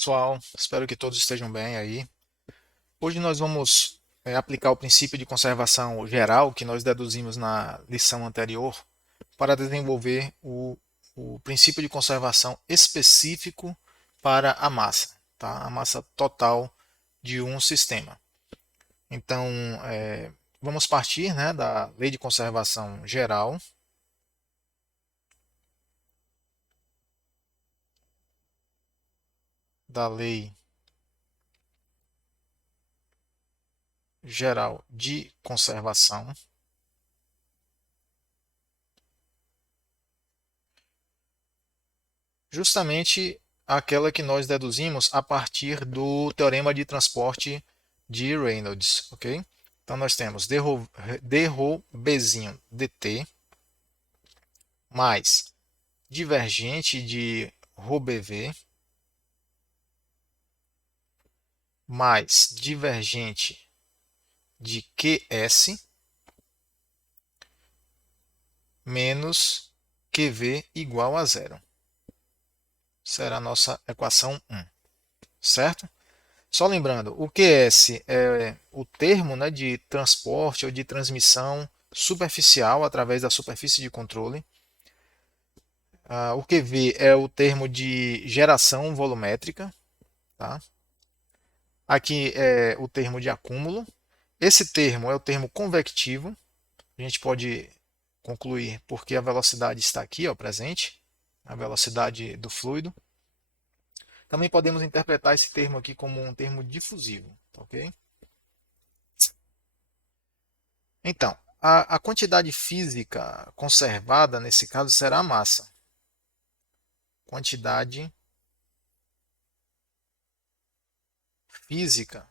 Pessoal, espero que todos estejam bem aí. Hoje nós vamos aplicar o princípio de conservação geral que nós deduzimos na lição anterior para desenvolver o princípio de conservação específico para a massa, tá? A massa total de um sistema. Então, vamos partir, né, da lei de conservação geral, da lei geral de conservação. Justamente aquela que nós deduzimos a partir do teorema de transporte de Reynolds, ok? Então nós temos dρ dt mais divergente de ρbv mais divergente de qs menos qv igual a zero. Será a nossa equação 1, certo? Só lembrando, o QS é o termo, né, de transporte ou de transmissão superficial através da superfície de controle. O QV é o termo de geração volumétrica. Tá? Aqui é o termo de acúmulo. Esse termo é o termo convectivo. A gente pode concluir porque a velocidade está aqui, ó, presente, a velocidade do fluido. Também podemos interpretar esse termo aqui como um termo difusivo, ok? Então, a quantidade física conservada nesse caso será a massa. Quantidade física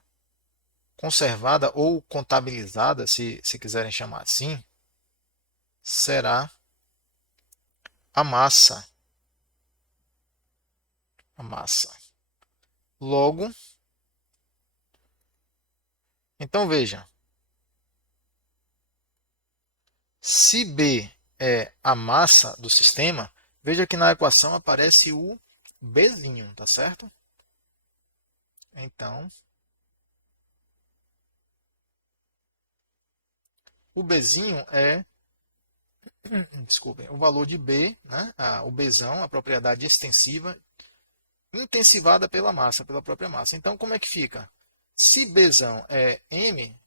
conservada ou contabilizada, se quiserem chamar assim, será a massa. A massa. Logo, então veja, se B é a massa do sistema, veja que na equação aparece o Bzinho, tá certo? Então, o Bzinho é, desculpem, o valor de B, né? O Bzão, a propriedade extensiva, intensivada pela massa, pela própria massa. Então, como é que fica? Se Bzão é M,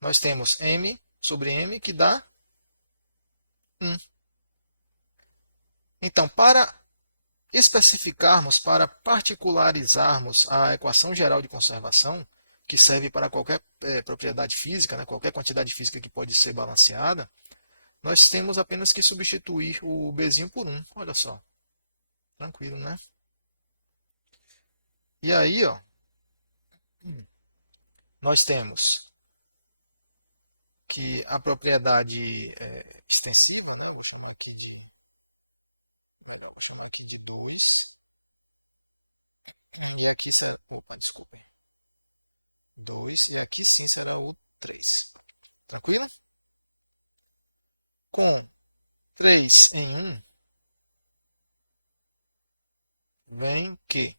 nós temos M sobre M que dá 1. Então, para especificarmos, para particularizarmos a equação geral de conservação, que serve para qualquer propriedade física, né, qualquer quantidade física que pode ser balanceada, nós temos apenas que substituir o Bzinho por 1. Olha só, tranquilo, né? E aí, ó, nós temos que a propriedade extensiva, né, vou chamar aqui de, melhor, vou chamar aqui de 2, e aqui será, opa, desculpa, 2, e aqui sim será o 3. Tranquilo? Com 3 em 1, vem que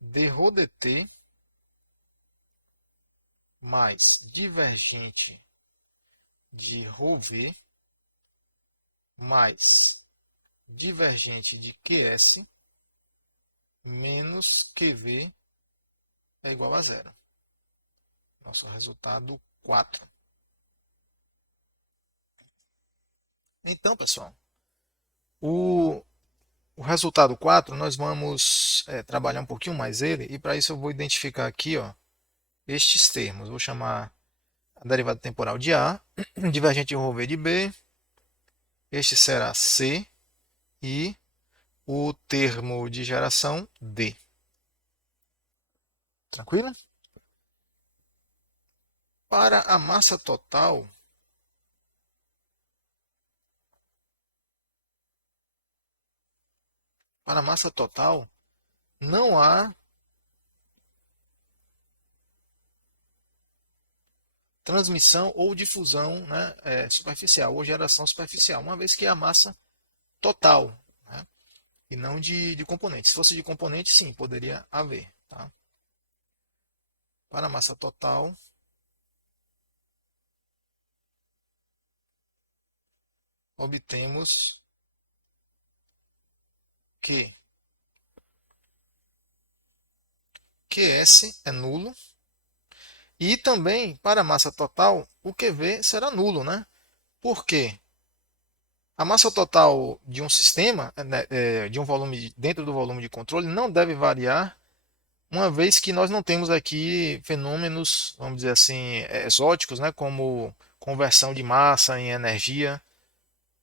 dρ dt mais divergente de ρv mais divergente de qs menos qv é igual a zero. Nosso resultado 4. Então, pessoal, o, o resultado 4 nós vamos trabalhar um pouquinho mais ele, e para isso eu vou identificar aqui, ó, estes termos. Vou chamar a derivada temporal de A, divergente de ρv de B, este será C, e o termo de geração D. Tranquilo? Para a massa total, não há transmissão ou difusão, né, superficial, ou geração superficial, uma vez que é a massa total, né, e não de componente. Se fosse de componente, sim, poderia haver. Tá? Para a massa total, obtemos que QS é nulo e também para a massa total o QV será nulo, né? Por quê? A massa total de um sistema, né, de um volume dentro do volume de controle, não deve variar, uma vez que nós não temos aqui fenômenos, vamos dizer assim, exóticos, né, como conversão de massa em energia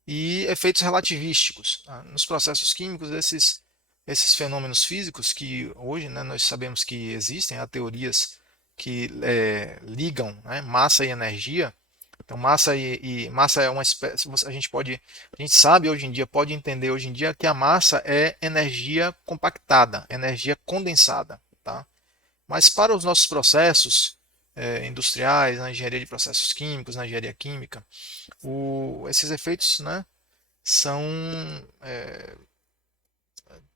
e efeitos relativísticos. Tá? Nos processos químicos, esses fenômenos físicos que hoje, né, nós sabemos que existem, há teorias que ligam, né, massa e energia. Então, massa é uma espécie. A gente sabe hoje em dia, pode entender hoje em dia que a massa é energia compactada, energia condensada, tá? Mas para os nossos processos industriais, na engenharia de processos químicos, na engenharia química, esses efeitos, né, são, é,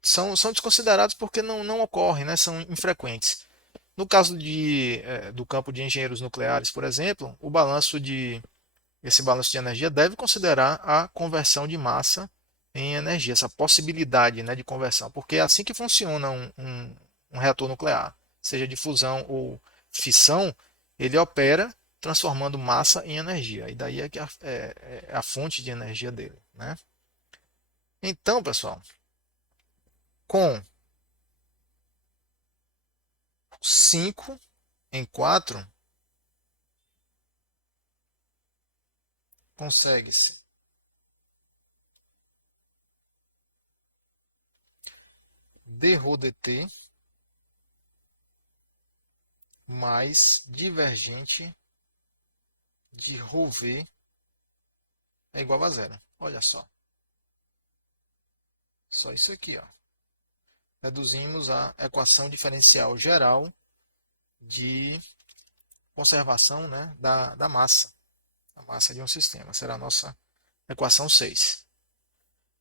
são desconsiderados porque não ocorrem, né, são infrequentes. No caso do campo de engenheiros nucleares, por exemplo, esse balanço de energia deve considerar a conversão de massa em energia, essa possibilidade, né, de conversão, porque é assim que funciona um reator nuclear, seja de fusão ou fissão, ele opera transformando massa em energia, e daí é que é a fonte de energia dele. Né? Então, pessoal, com 5 em 4, consegue-se dRho-dt mais divergente de ρV é igual a zero. Olha só. Só isso aqui. Ó. Reduzimos a equação diferencial geral de conservação, né, da massa. A massa de um sistema. Será a nossa equação 6.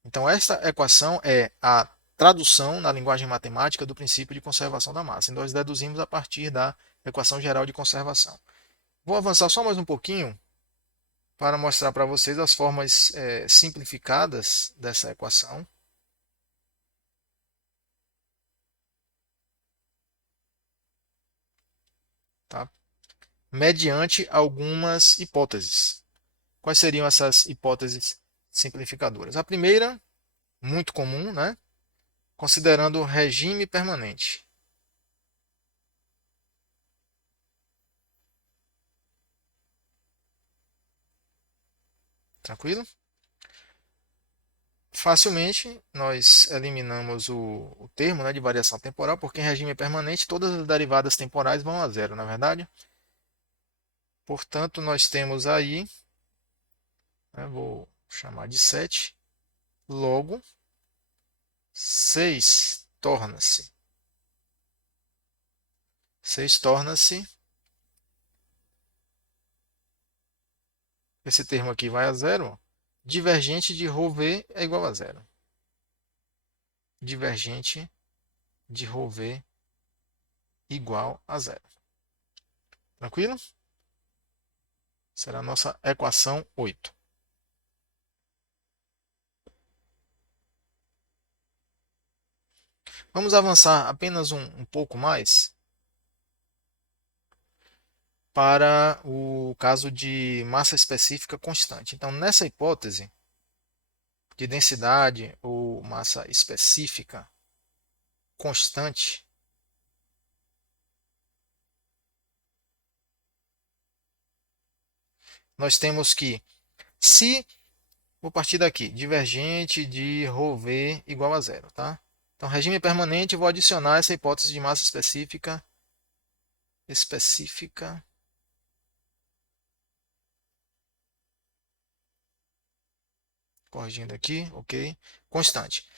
Então, esta equação é a tradução na linguagem matemática do princípio de conservação da massa. Então, nós deduzimos a partir da equação geral de conservação. Vou avançar só mais um pouquinho para mostrar para vocês as formas simplificadas dessa equação. Tá? Mediante algumas hipóteses. Quais seriam essas hipóteses simplificadoras? A primeira, muito comum, né? Considerando o regime permanente. Tranquilo? Facilmente nós eliminamos o termo, né, de variação temporal, porque em regime permanente todas as derivadas temporais vão a zero, na verdade? Portanto, nós temos aí, né, vou chamar de 7, logo 6 torna-se. 6 torna-se, esse termo aqui vai a zero, divergente de ρV é igual a zero. Divergente de ρV igual a zero. Tranquilo? Será a nossa equação 8. Vamos avançar apenas um pouco mais para o caso de massa específica constante. Então, nessa hipótese de densidade ou massa específica constante, nós temos que, se, vou partir daqui, divergente de ρV igual a zero, tá? Então, regime permanente, vou adicionar essa hipótese de massa específica, corrigindo aqui, ok, constante.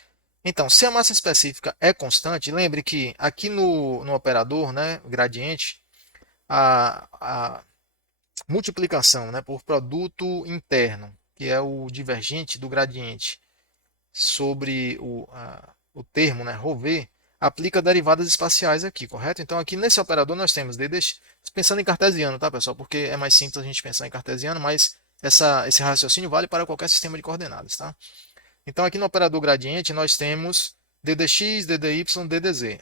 Então, se a massa específica é constante, lembre que aqui no operador, né, gradiente, a multiplicação, né, por produto interno, que é o divergente do gradiente, sobre o termo, né, ρ, aplica derivadas espaciais aqui, correto? Então aqui nesse operador nós temos ddx, pensando em cartesiano, tá, pessoal? Porque é mais simples a gente pensar em cartesiano, mas esse raciocínio vale para qualquer sistema de coordenadas, tá? Então aqui no operador gradiente nós temos ddx, ddy, ddz.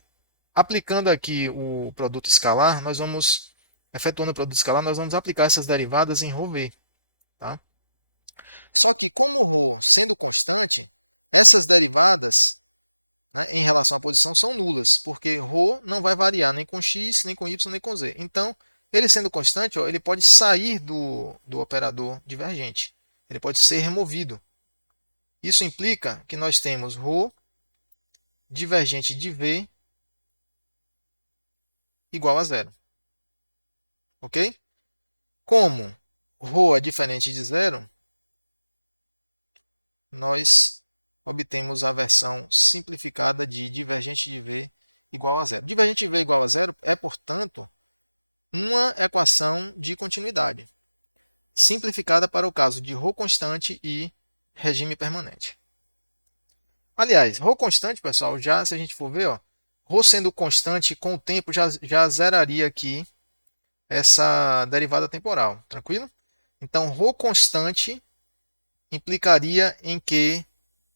Aplicando aqui o produto escalar, efetuando o produto escalar, nós vamos aplicar essas derivadas em ρ, tá?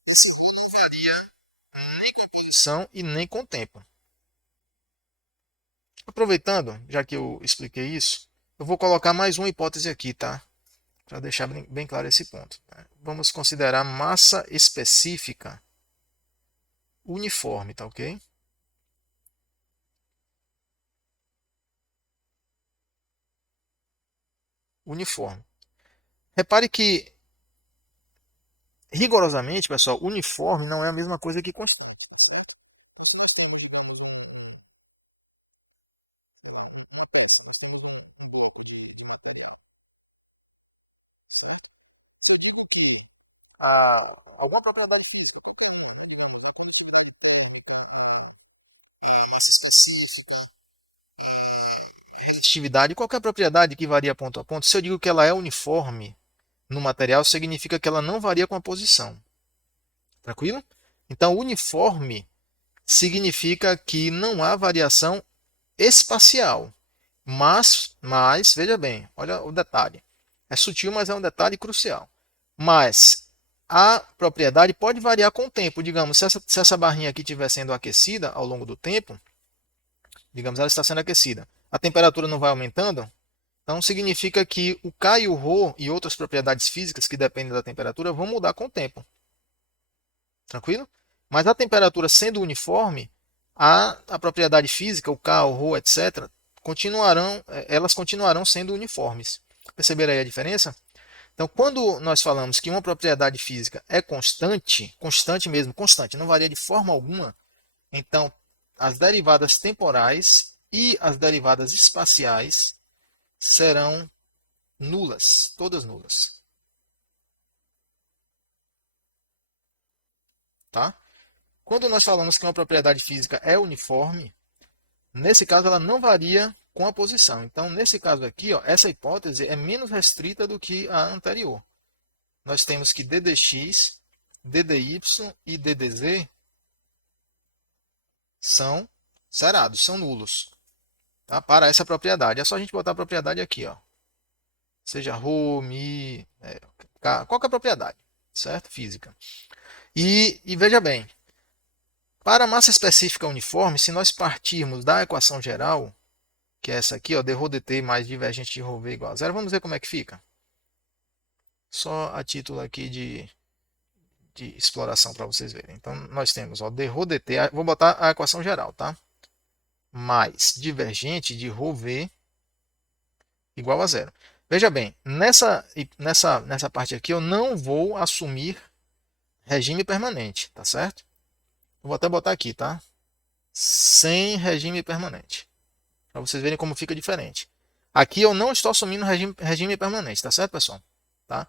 Esse ρ não varia nem com a posição e nem com o tempo. Aproveitando, já que eu expliquei isso, eu vou colocar mais uma hipótese aqui, tá? Para deixar bem claro esse ponto. Vamos considerar massa específica uniforme, tá ok? Uniforme. Repare que, rigorosamente, pessoal, uniforme não é a mesma coisa que constante. Alguma propriedade física massa específica, relatividade, qualquer propriedade que varia ponto a ponto, se eu digo que ela é uniforme no material, significa que ela não varia com a posição. Tranquilo? Então, uniforme significa que não há variação espacial. Mas, veja bem, olha o detalhe. É sutil, mas é um detalhe crucial. Mas a propriedade pode variar com o tempo. Digamos, se essa barrinha aqui estiver sendo aquecida ao longo do tempo, digamos, ela está sendo aquecida, a temperatura não vai aumentando, então significa que o K e o ρ e outras propriedades físicas que dependem da temperatura vão mudar com o tempo. Tranquilo? Mas a temperatura sendo uniforme, a propriedade física, o K, o ρ, etc., elas continuarão sendo uniformes. Perceberam aí a diferença? Então, quando nós falamos que uma propriedade física é constante, constante mesmo, constante, não varia de forma alguma, então as derivadas temporais e as derivadas espaciais serão nulas, todas nulas. Tá? Quando nós falamos que uma propriedade física é uniforme, nesse caso ela não varia com a posição. Então, nesse caso aqui, ó, essa hipótese é menos restrita do que a anterior. Nós temos que ddx, ddy e ddz são zerados, são nulos, tá? Para essa propriedade. É só a gente botar a propriedade aqui, ó. Seja ρ, μ, qualquer propriedade, certo? Física. E veja bem, para a massa específica uniforme, se nós partirmos da equação geral, que é essa aqui, ó, dρ dt mais divergente de ρv igual a zero, vamos ver como é que fica. Só a título aqui de exploração para vocês verem. Então, nós temos ó, dρ dt, vou botar a equação geral, tá? Mais divergente de ρv igual a zero. Veja bem, nessa parte aqui eu não vou assumir regime permanente, tá certo? Eu vou até botar aqui, tá? Sem regime permanente. Para vocês verem como fica diferente. Aqui eu não estou assumindo regime permanente, tá certo, pessoal? Tá?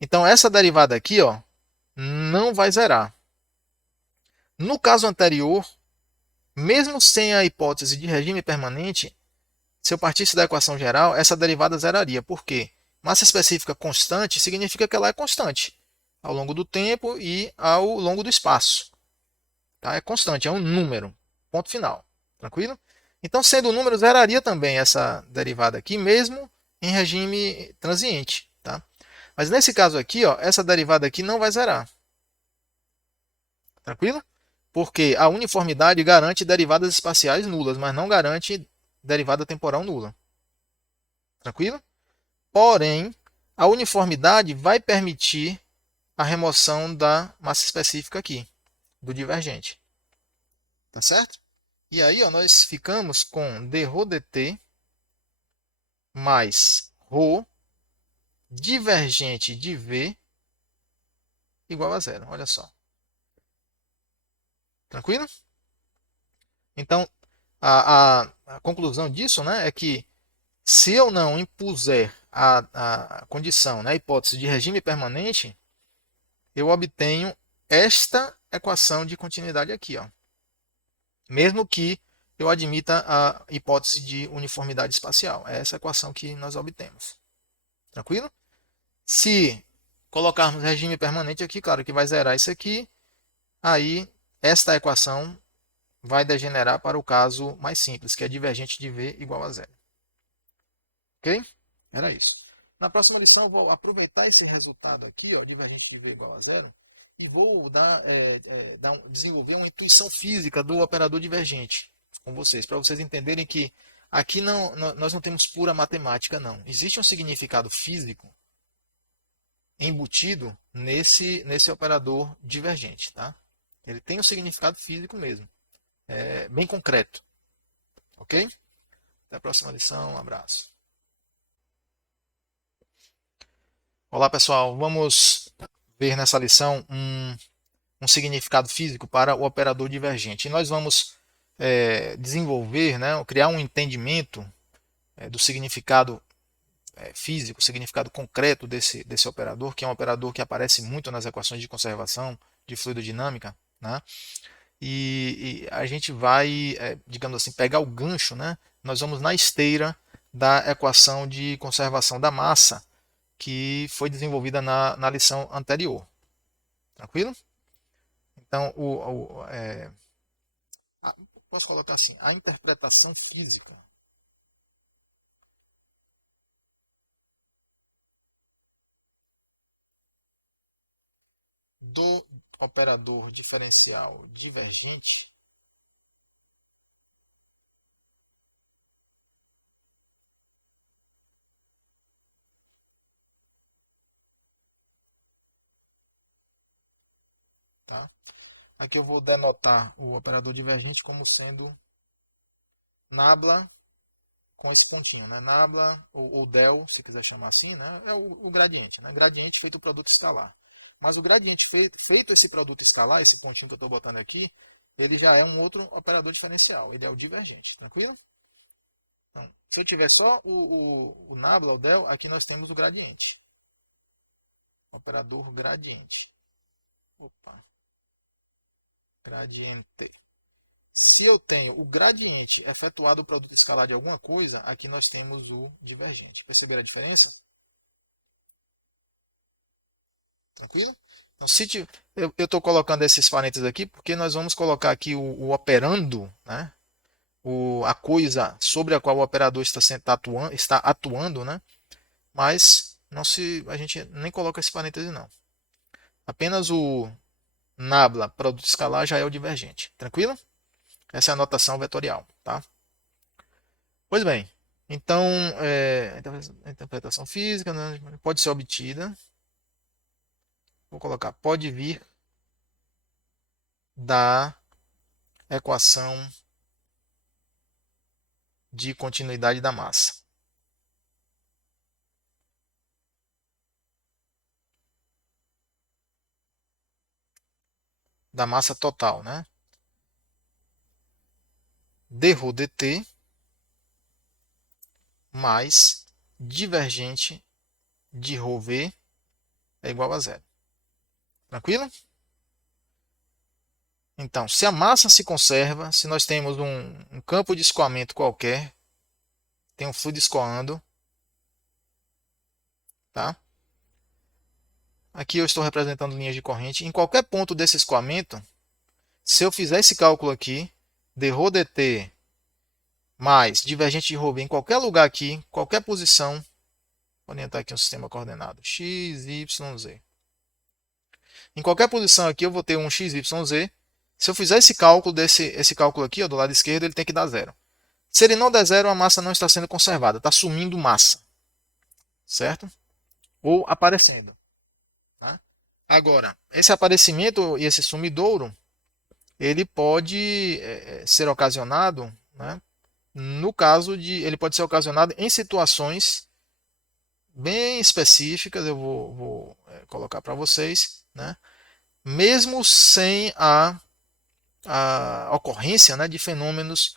Então, essa derivada aqui, ó, não vai zerar. No caso anterior, mesmo sem a hipótese de regime permanente, se eu partisse da equação geral, essa derivada zeraria. Por quê? Massa específica constante significa que ela é constante ao longo do tempo e ao longo do espaço. Tá? É constante, é um número. Ponto final. Tranquilo? Então, sendo um número, zeraria também essa derivada aqui, mesmo em regime transiente. Tá? Mas nesse caso aqui, ó, essa derivada aqui não vai zerar. Tranquilo? Porque a uniformidade garante derivadas espaciais nulas, mas não garante derivada temporal nula. Tranquilo? Porém, a uniformidade vai permitir a remoção da massa específica aqui, do divergente. Tá certo? E aí, ó, nós ficamos com dρ dt mais ρ divergente de V igual a zero. Olha só. Tranquilo? Então, a conclusão disso, né, é que se eu não impuser a condição, né, a hipótese de regime permanente, eu obtenho esta equação de continuidade aqui, ó. Mesmo que eu admita a hipótese de uniformidade espacial. É essa equação que nós obtemos. Tranquilo? Se colocarmos regime permanente aqui, claro que vai zerar isso aqui, aí esta equação vai degenerar para o caso mais simples, que é divergente de V igual a zero. Ok? Era isso. Na próxima lição eu vou aproveitar esse resultado aqui, ó, divergente de V igual a zero, e vou desenvolver uma intuição física do operador divergente com vocês, para vocês entenderem que aqui nós não temos pura matemática, não. Existe um significado físico embutido nesse operador divergente. Tá? Ele tem um significado físico mesmo, bem concreto. Ok? Até a próxima lição, um abraço. Olá pessoal, vamos ver nessa lição um significado físico para o operador divergente. E nós vamos desenvolver, né, criar um entendimento do significado físico, significado concreto desse operador, que é um operador que aparece muito nas equações de conservação de fluidodinâmica, né? E a gente vai, digamos assim, pegar o gancho, né? Nós vamos na esteira da equação de conservação da massa que foi desenvolvida na lição anterior. Tranquilo? Então, posso colocar assim, a interpretação física do operador diferencial divergente tá? Aqui eu vou denotar o operador divergente como sendo nabla com esse pontinho, né? Nabla ou del, se quiser chamar assim, né? É o gradiente, né? Gradiente feito o produto escalar. Mas o gradiente feito esse produto escalar, esse pontinho que eu estou botando aqui, ele já é um outro operador diferencial, ele é o divergente, tranquilo? Então, se eu tiver só o nabla, o del, aqui nós temos o gradiente. Operador gradiente. Opa. Gradiente. Se eu tenho o gradiente efetuado o produto escalar de alguma coisa, aqui nós temos o divergente. Perceberam a diferença? Tranquilo? Então, eu estou colocando esses parênteses aqui porque nós vamos colocar aqui o operando, né? A coisa sobre a qual o operador está atuando, né? Mas a gente nem coloca esse parêntese não. Apenas o nabla, produto escalar, já é o divergente. Tranquilo? Essa é a notação vetorial. Tá? Pois bem, então a interpretação física, né, pode ser obtida. Vou colocar pode vir da equação de continuidade da massa. Da massa total, né? dρ dt mais divergente de ρv é igual a zero. Tranquilo? Então, se a massa se conserva, se nós temos um campo de escoamento qualquer, tem um fluido escoando, tá? Aqui eu estou representando linhas de corrente. Em qualquer ponto desse escoamento, Se eu fizer esse cálculo aqui, de ρ dt mais divergente de ρ em qualquer lugar aqui, qualquer posição, vou orientar aqui um sistema coordenado, x, y, z. Em qualquer posição aqui eu vou ter um x, y, z. Se eu fizer esse cálculo, esse cálculo aqui, ó, do lado esquerdo, ele tem que dar zero. Se ele não der zero, a massa não está sendo conservada, está sumindo massa, certo? Ou aparecendo. Tá? Agora, esse aparecimento e esse sumidouro, ele pode ser ocasionado, né, no caso de, ele pode ser ocasionado em situações bem específicas, eu vou colocar para vocês, né, mesmo sem a ocorrência, né, de fenômenos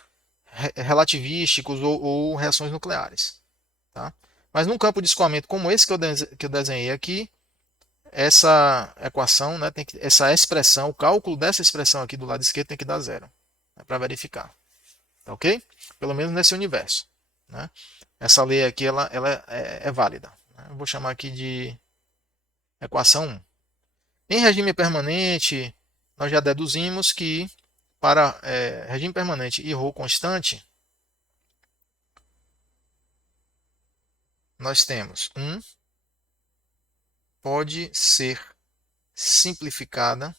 relativísticos ou reações nucleares. Tá? Mas num campo de escoamento como esse que eu desenhei aqui, essa equação, né, essa expressão, o cálculo dessa expressão aqui do lado esquerdo tem que dar zero, né, para verificar. Tá ok? Pelo menos nesse universo. Né? Essa lei aqui ela é válida. Né? Eu vou chamar aqui de equação 1. Em regime permanente, nós já deduzimos que para regime permanente e ρ constante, nós temos 1 pode ser simplificada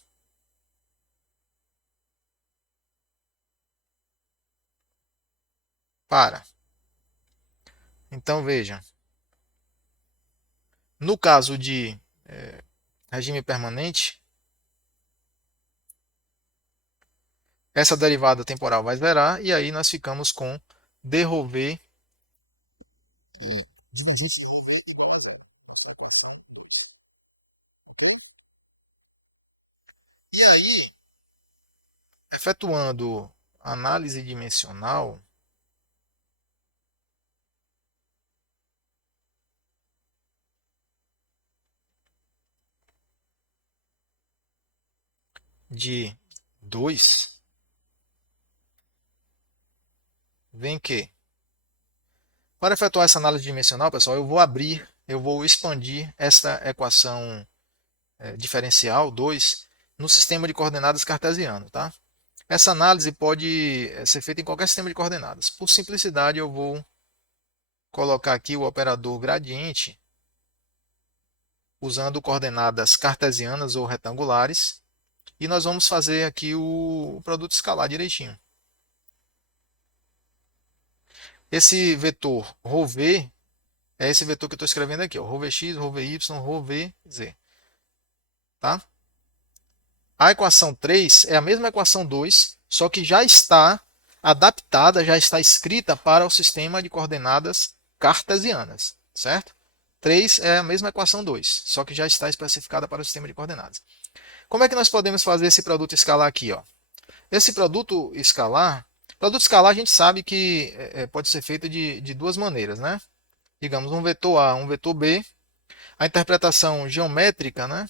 para. Então veja, no caso de regime permanente, essa derivada temporal vai zerar e aí nós ficamos com dρv. E aí, efetuando análise dimensional, de 2, vem que, para efetuar essa análise dimensional, pessoal, eu vou expandir esta equação diferencial 2 no sistema de coordenadas cartesiano. Tá? Essa análise pode ser feita em qualquer sistema de coordenadas. Por simplicidade, eu vou colocar aqui o operador gradiente usando coordenadas cartesianas ou retangulares. E nós vamos fazer aqui o produto escalar direitinho. Esse vetor ρv é esse vetor que eu estou escrevendo aqui, ó, ρvx, ρvy, ρvz. Tá? A equação 3 é a mesma equação 2, só que já está adaptada, já está escrita para o sistema de coordenadas cartesianas, certo? 3 é a mesma equação 2, só que já está especificada para o sistema de coordenadas. Como é que nós podemos fazer esse produto escalar aqui? Ó? Esse produto escalar a gente sabe que pode ser feito de duas maneiras, né? Digamos, um vetor A, um vetor B. A interpretação geométrica, né?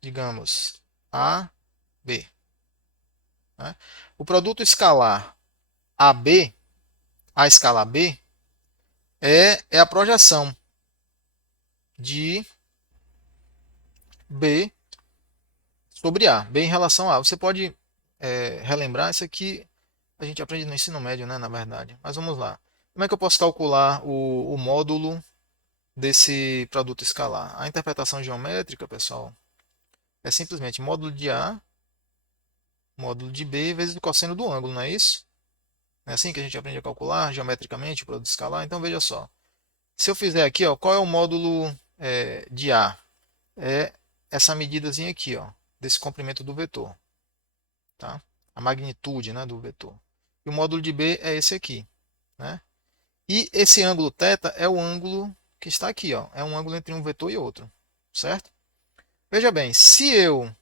Digamos, A, B. Né? O produto escalar AB, A escalar B, é a projeção de B sobre A, B em relação a A. Você pode relembrar, isso aqui a gente aprende no ensino médio, né, na verdade. Mas vamos lá. Como é que eu posso calcular o módulo desse produto escalar? A interpretação geométrica, pessoal, é simplesmente módulo de A, módulo de B, vezes o cosseno do ângulo, não é isso? É assim que a gente aprende a calcular geometricamente o produto escalar? Então veja só. Se eu fizer aqui, ó, qual é o módulo de A? É essa medidazinha aqui, ó, desse comprimento do vetor. Tá? A magnitude, né, do vetor. E o módulo de B é esse aqui. Né? E esse ângulo θ é o ângulo que está aqui. Ó, é um ângulo entre um vetor e outro. Certo? Veja bem, se eu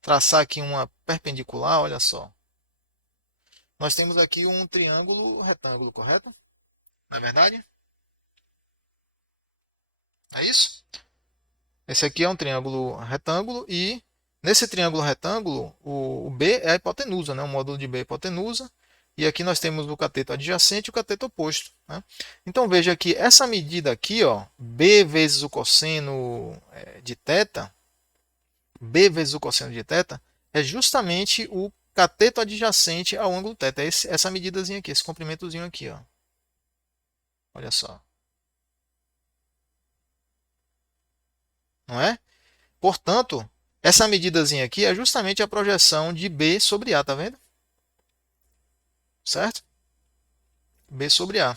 traçar aqui uma perpendicular, olha só. Nós temos aqui um triângulo retângulo, correto? Não é verdade? É isso? Esse aqui é um triângulo retângulo e nesse triângulo retângulo o B é a hipotenusa, né? O módulo de B é a hipotenusa. E aqui nós temos o cateto adjacente e o cateto oposto. Né? Então veja que essa medida aqui, ó, B vezes o cosseno de θ, B vezes o cosseno de θ, é justamente o cateto adjacente ao ângulo θ. É essa medidazinha aqui, esse comprimentozinho aqui, ó. Olha só. Não é? Portanto, essa medidazinha aqui é justamente a projeção de B sobre A, tá vendo? Certo? B sobre A.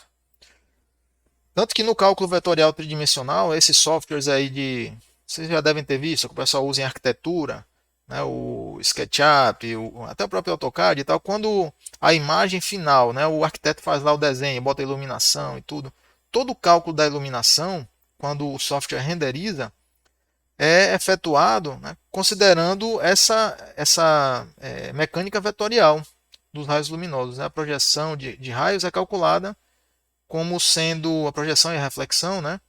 Tanto que no cálculo vetorial tridimensional, esses softwares aí de. Vocês já devem ter visto, que o pessoal usa em arquitetura, né, o SketchUp, até o próprio AutoCAD e tal. Quando a imagem final, né, o arquiteto faz lá o desenho, bota a iluminação e tudo. Todo o cálculo da iluminação, quando o software renderiza, é efetuado, né, considerando essa mecânica vetorial dos raios luminosos. Né? A projeção de raios é calculada como sendo a projeção e a reflexão, né?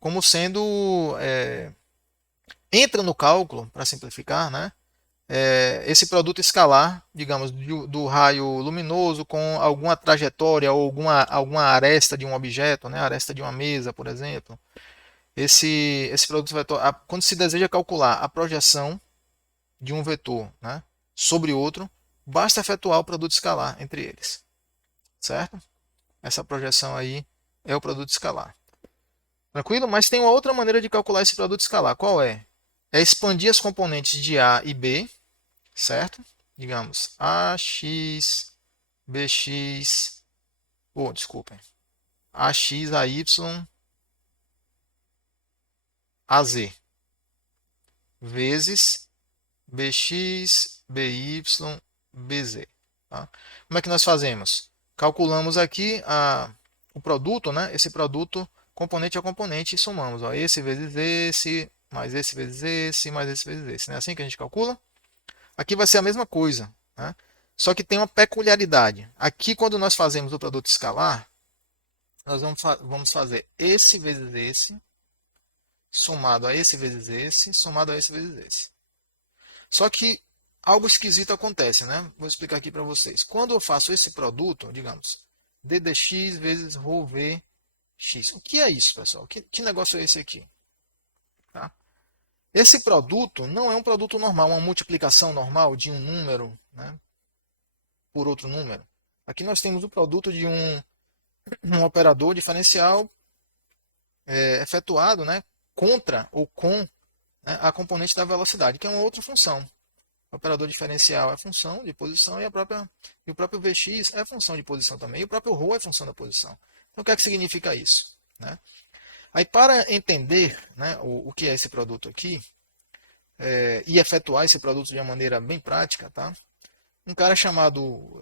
Como sendo entra no cálculo, para simplificar, né? Esse produto escalar, digamos, do raio luminoso com alguma trajetória ou alguma aresta de um objeto, né? Aresta de uma mesa, por exemplo. Esse produto vetor, quando se deseja calcular a projeção de um vetor, né, sobre outro, basta efetuar o produto escalar entre eles, certo? Essa projeção aí é o produto escalar. Tranquilo? Mas tem uma outra maneira de calcular esse produto escalar. Qual é? É expandir as componentes de A e B, certo? Digamos, AX, BX, desculpem, AX, AY, AZ, vezes BX, BY, BZ. Tá? Como é que nós fazemos? Calculamos aqui o produto, né? Esse produto componente a componente e somamos. Ó, esse vezes esse, mais esse vezes esse, mais esse vezes esse. Não é assim que a gente calcula? Aqui vai ser a mesma coisa. Né? Só que tem uma peculiaridade. Aqui, quando nós fazemos o produto escalar, nós vamos fazer esse vezes esse, somado a esse vezes esse, somado a esse vezes esse. Só que algo esquisito acontece, né? Vou explicar aqui para vocês. Quando eu faço esse produto, digamos, ddx vezes ρvx. O que é isso, pessoal? Que negócio é esse aqui? Tá? Esse produto não é um produto normal, uma multiplicação normal de um número, né, por outro número. Aqui nós temos o produto de um operador diferencial efetuado, né, contra ou com, né, a componente da velocidade, que é uma outra função. O operador diferencial é função de posição e o próprio Vx é função de posição também. E o próprio ρ é função da posição. Então, o que é que significa isso? Né? Aí, para entender, né, o que é esse produto aqui e efetuar esse produto de uma maneira bem prática, tá? Um cara chamado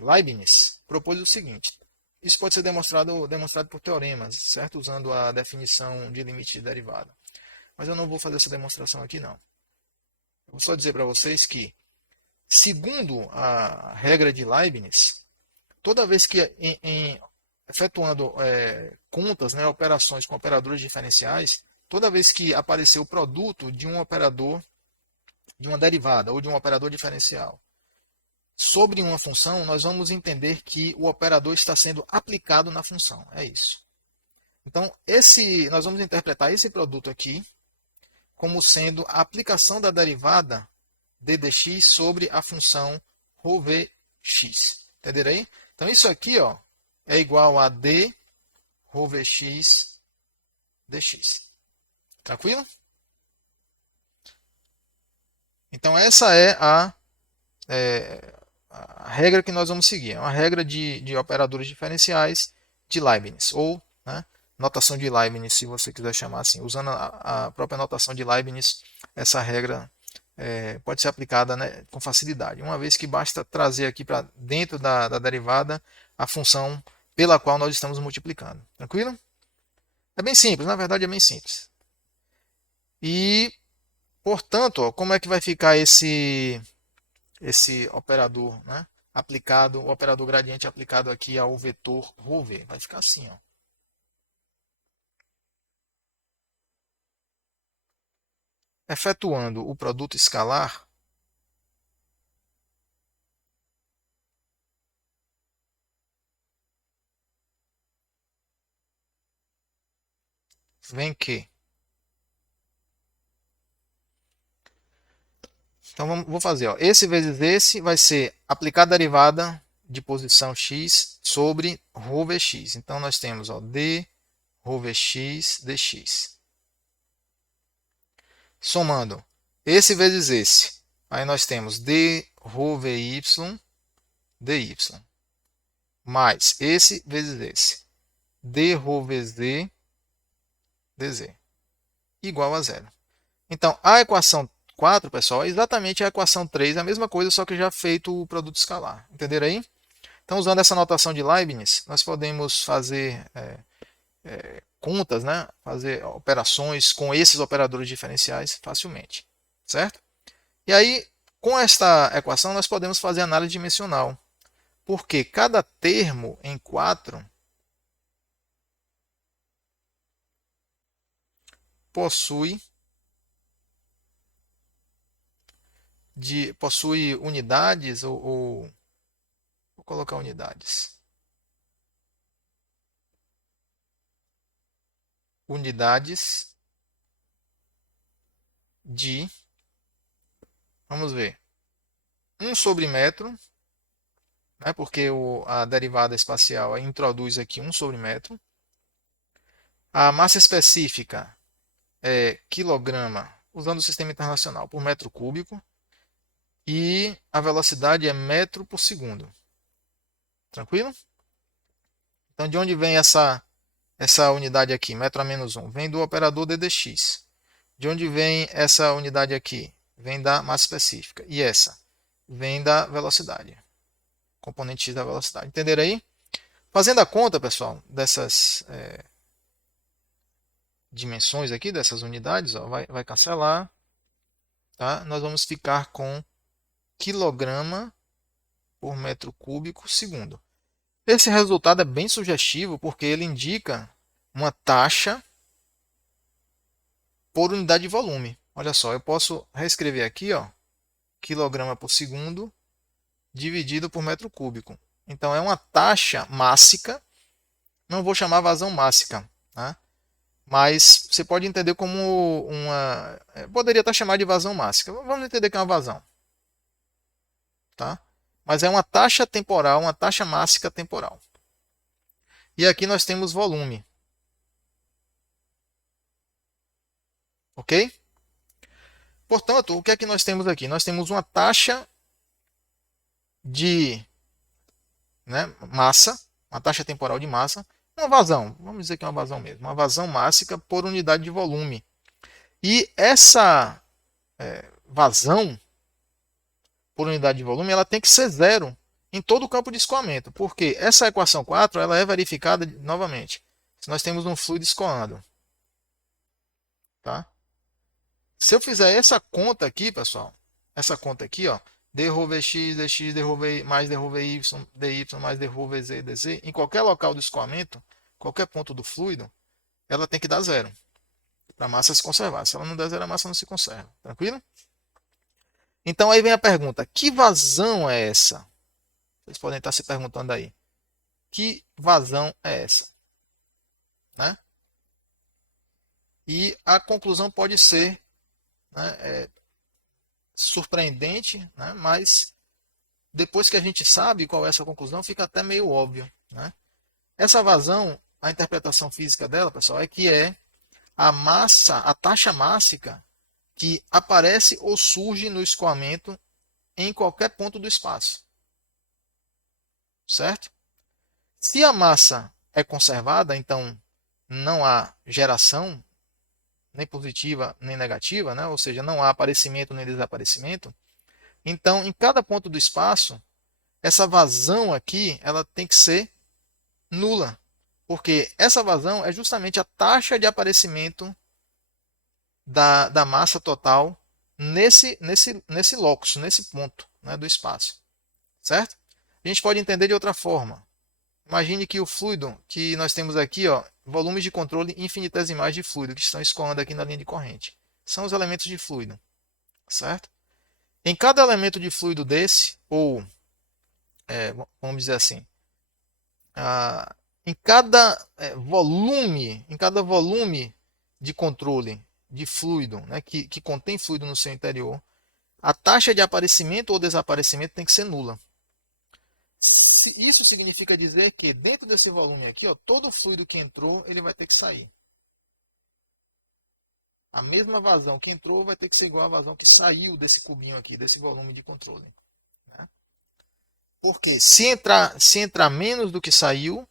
Leibniz propôs o seguinte. Isso pode ser demonstrado por teoremas, certo? Usando a definição de limite de derivada. Mas eu não vou fazer essa demonstração aqui, não. Eu vou só dizer para vocês que, segundo a regra de Leibniz, toda vez que efetuando contas, né, operações com operadores diferenciais, toda vez que aparecer o produto de um operador, de uma derivada ou de um operador diferencial sobre uma função, nós vamos entender que o operador está sendo aplicado na função. É isso. Então, nós vamos interpretar esse produto aqui como sendo a aplicação da derivada ddx sobre a função ρvx. Entenderam aí? Então, isso aqui ó, é igual a d ρvx dx. Tranquilo? Então, essa a regra que nós vamos seguir. É uma regra de operadores diferenciais de Leibniz, ou, né, notação de Leibniz, se você quiser chamar assim. Usando a própria notação de Leibniz, essa regra pode ser aplicada, né, com facilidade, uma vez que basta trazer aqui para dentro da derivada a função pela qual nós estamos multiplicando. Tranquilo? É bem simples, na verdade é bem simples. E, portanto, ó, como é que vai ficar esse operador, né, aplicado, o operador gradiente aplicado aqui ao vetor ρv? Vai ficar assim, ó. Efetuando o produto escalar, vem que Então vou fazer, ó. Esse vezes esse vai ser aplicar a derivada de posição x sobre ρ vx. Então nós temos, ó, d ρ vx dx. Somando esse vezes esse, aí nós temos d ρ vy dy mais esse vezes esse, d ρ vz dz igual a zero. Então a equação 4, pessoal, é exatamente a equação 3, a mesma coisa, só que já feito o produto escalar. Entenderam aí? Então, usando essa notação de Leibniz, nós podemos fazer contas, né? Fazer operações com esses operadores diferenciais facilmente, certo? E aí, com esta equação, nós podemos fazer análise dimensional, porque cada termo em 4 possui unidades ou vou colocar unidades. Unidades de, vamos ver, 1 sobre metro, né, porque a derivada espacial introduz aqui 1 sobre metro. A massa específica é quilograma, usando o sistema internacional, por metro cúbico. E a velocidade é metro por segundo. Tranquilo? Então, de onde vem essa unidade aqui, metro a menos 1? Vem do operador ddx. De onde vem essa unidade aqui? Vem da massa específica. E essa? Vem da velocidade. Componente x da velocidade. Entenderam aí? Fazendo a conta, pessoal, dessas dimensões aqui, dessas unidades, ó, vai cancelar. Tá? Nós vamos ficar com quilograma por metro cúbico segundo. Esse resultado é bem sugestivo porque ele indica uma taxa por unidade de volume. Olha só, eu posso reescrever aqui, ó, quilograma por segundo dividido por metro cúbico. Então é uma taxa mássica, não vou chamar vazão mássica, tá? Mas você pode entender como uma... poderia estar chamada de vazão mássica. Vamos entender que é uma vazão. Tá? Mas é uma taxa temporal, uma taxa mássica temporal. E aqui nós temos volume. Ok? Portanto, o que é que nós temos aqui? Nós temos uma taxa de, né, massa, uma taxa temporal de massa, uma vazão, vamos dizer que é uma vazão mesmo, uma vazão mássica por unidade de volume. E essa vazão por unidade de volume, ela tem que ser zero em todo o campo de escoamento, porque essa equação 4 ela é verificada novamente se nós temos um fluido escoando. Tá? Se eu fizer essa conta aqui, pessoal, essa conta aqui, ó, d ρ vx, dx, d ρ mais d ρ vy, dy mais d ρ vz, dz, em qualquer local do escoamento, qualquer ponto do fluido, ela tem que dar zero para a massa se conservar. Se ela não der zero, a massa não se conserva. Tranquilo? Então aí vem a pergunta: que vazão é essa? Vocês podem estar se perguntando aí. Que vazão é essa? Né? E a conclusão pode ser, né, surpreendente, né, mas depois que a gente sabe qual é essa conclusão, fica até meio óbvio. Né? Essa vazão, a interpretação física dela, pessoal, é que é a massa, a taxa mássica que aparece ou surge no escoamento em qualquer ponto do espaço. Certo? Se a massa é conservada, então não há geração, nem positiva nem negativa, né? Ou seja, não há aparecimento nem desaparecimento. Então, em cada ponto do espaço, essa vazão aqui ela tem que ser nula, porque essa vazão é justamente a taxa de aparecimento da massa total nesse locus, nesse ponto, né, do espaço. Certo? A gente pode entender de outra forma. Imagine que o fluido que nós temos aqui, ó, volumes de controle infinitesimais de fluido que estão escoando aqui na linha de corrente. São os elementos de fluido. Certo? Em cada elemento de fluido desse, ou vamos dizer assim, em cada volume de controle de fluido, né, que contém fluido no seu interior, a taxa de aparecimento ou desaparecimento tem que ser nula. Isso significa dizer que dentro desse volume aqui, ó, todo o fluido que entrou, ele vai ter que sair. A mesma vazão que entrou vai ter que ser igual à vazão que saiu desse cubinho aqui, desse volume de controle. Né? Porque se entrar menos do que saiu,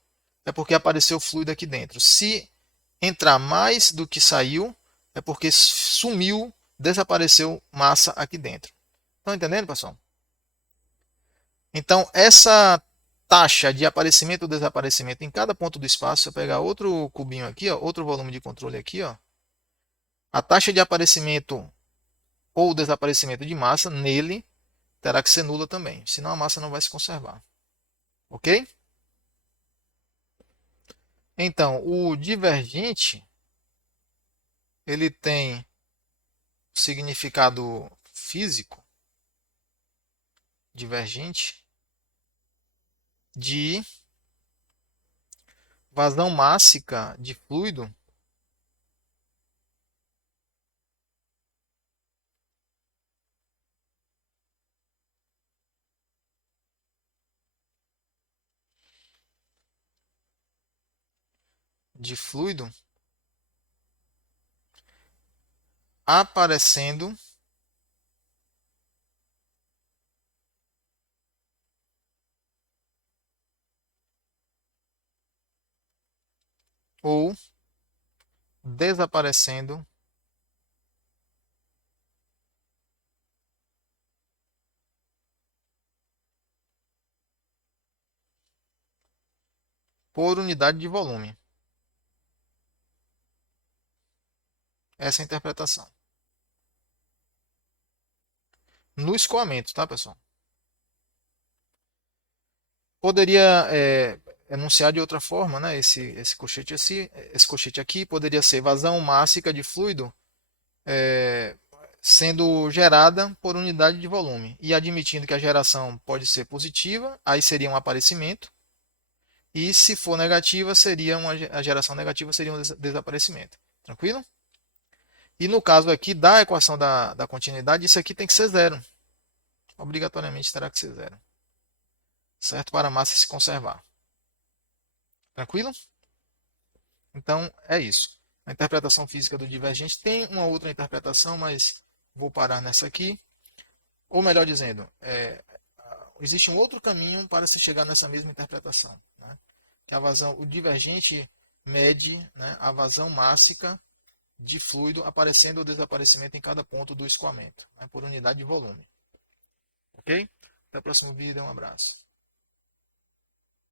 é porque apareceu fluido aqui dentro. Se entrar mais do que saiu, é porque sumiu, desapareceu massa aqui dentro. Estão entendendo, pessoal? Então, essa taxa de aparecimento ou desaparecimento em cada ponto do espaço, se eu pegar outro cubinho aqui, ó, outro volume de controle aqui, ó, a taxa de aparecimento ou desaparecimento de massa nele terá que ser nula também, senão a massa não vai se conservar. Ok? Então, o divergente ele tem significado físico divergente de vazão mássica de fluido aparecendo ou desaparecendo por unidade de volume. Essa é a interpretação. No escoamento, tá, pessoal? Poderia enunciar de outra forma, né? Esse colchete aqui poderia ser vazão mássica de fluido sendo gerada por unidade de volume. E admitindo que a geração pode ser positiva, aí seria um aparecimento. E se for negativa, a geração negativa seria um desaparecimento. Tranquilo? E no caso aqui da equação da continuidade, isso aqui tem que ser zero. Obrigatoriamente terá que ser zero. Certo? Para a massa se conservar. Tranquilo? Então, é isso. A interpretação física do divergente tem uma outra interpretação, mas vou parar nessa aqui. Ou melhor dizendo, existe um outro caminho para se chegar nessa mesma interpretação. Né? Que o divergente mede, né, a vazão mássica de fluido aparecendo ou desaparecimento em cada ponto do escoamento, né, por unidade de volume. Ok? Até o próximo vídeo. Um abraço.